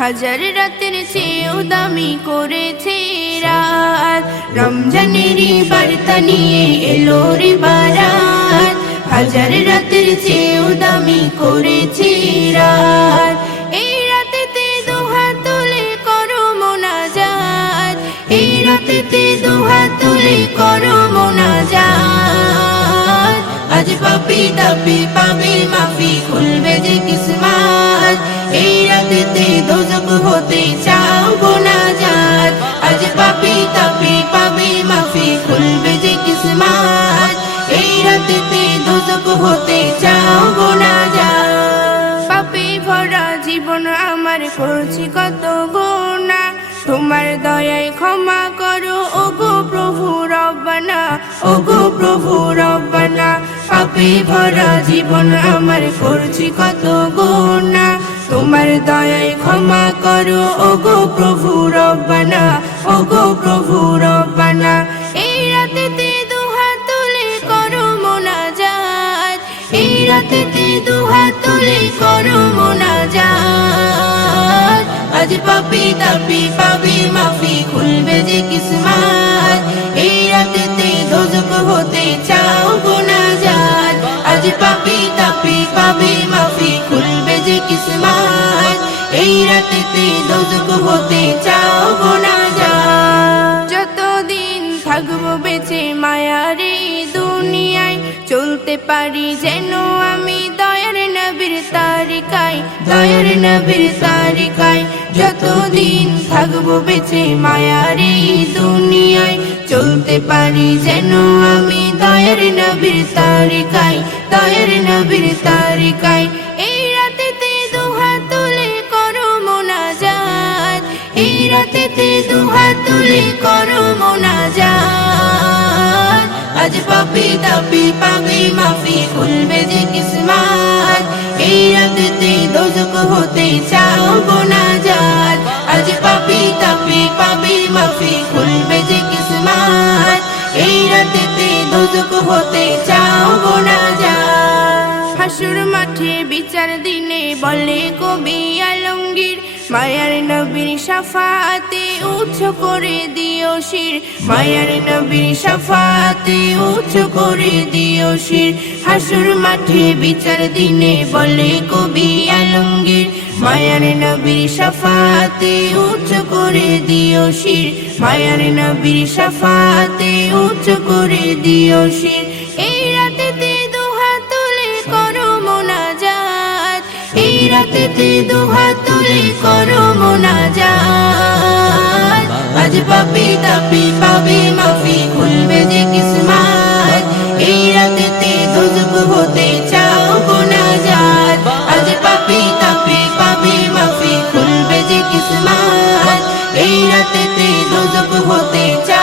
হাজার রাতের চেয়েও দামি করেছে রাত। রমজানেরই বার্তা নিয়ে এলো রে বারাত। হাজার রাতের চেয়েও দামি করেছে রাত। এই রাতেতে দুহাত তুলে করো মোনাজাত। এই রাতেতে দুহাত তুলে করো মোনাজাত। আজ পাপি তাপি পাবে মাফি চাও গোনাজাত পাপে ভরা জীবন আমার করছি কত গোনা তোমার দয়ায় ক্ষমা করো ও গো প্রভু রব্বানা ও গো প্রভু রব্বানা। পাপে ভরা জীবন আমার করছি কত গোনা তোমার দয়ায় ক্ষমা করো ও গো প্রভু রব্বানা ও গো প্রভু রব্বানা। এই রাতেতে রাতেতে দুহাত তুলে করো মোনাজাত। আজ পাপি তাপি পাবি মাফি, খুলবে যে কিসমাত। এই রাতেতে দোজক হতে চাও গোনাজাত আজ পাপি তাপি পাবি মাফি, খুলবে যে কিসমাত। এই রাতেতে দোজক হতে চাও গোনাজাত যতদিন থাকব বেঁচে মায়ারে দুনিয়ায় চলতে পারি। যেন আমি দয়ার নবীর তারিকায়, দয়ার নবীর তারিকায় যতদিন থাকব বেঁচে মায়ারে দুনিয়ায় চলতে পারি। যেন আমি দয়ার নবীর তারিকায়, দয়ার নবীর তারিকায় এই রাতেতে দুহাত তুলে করো মোনাজাত। এই রাতেতে দুহাত তুলে করো মোনাজাত। আজ পাপি তাপি পাবি চাও মাফি এই হতে চাও মাঠে বিচার দিনে বলে কবি আলমগীর, মায়ার নবীর সাফাতে উচ্চ করে দিও শির। মায়ার নবীর সাফাতে উচ্চ করে দিও শির। হাসুর মাঠে বিচার দিনে বলে কবি নবীর সাফাতে উচ্চ করে দিও শির। মায়ার নবীর সাফাতে উচ্চ করে দিও শির। এই রাতেতে দুহাত তুলে করো মোনাজাত। এই রাতেতে দুহাত তুলে করো মোনাজাত। আজ পাপি তাপি পাবে এই রাতেতে দোজক হতে চায়।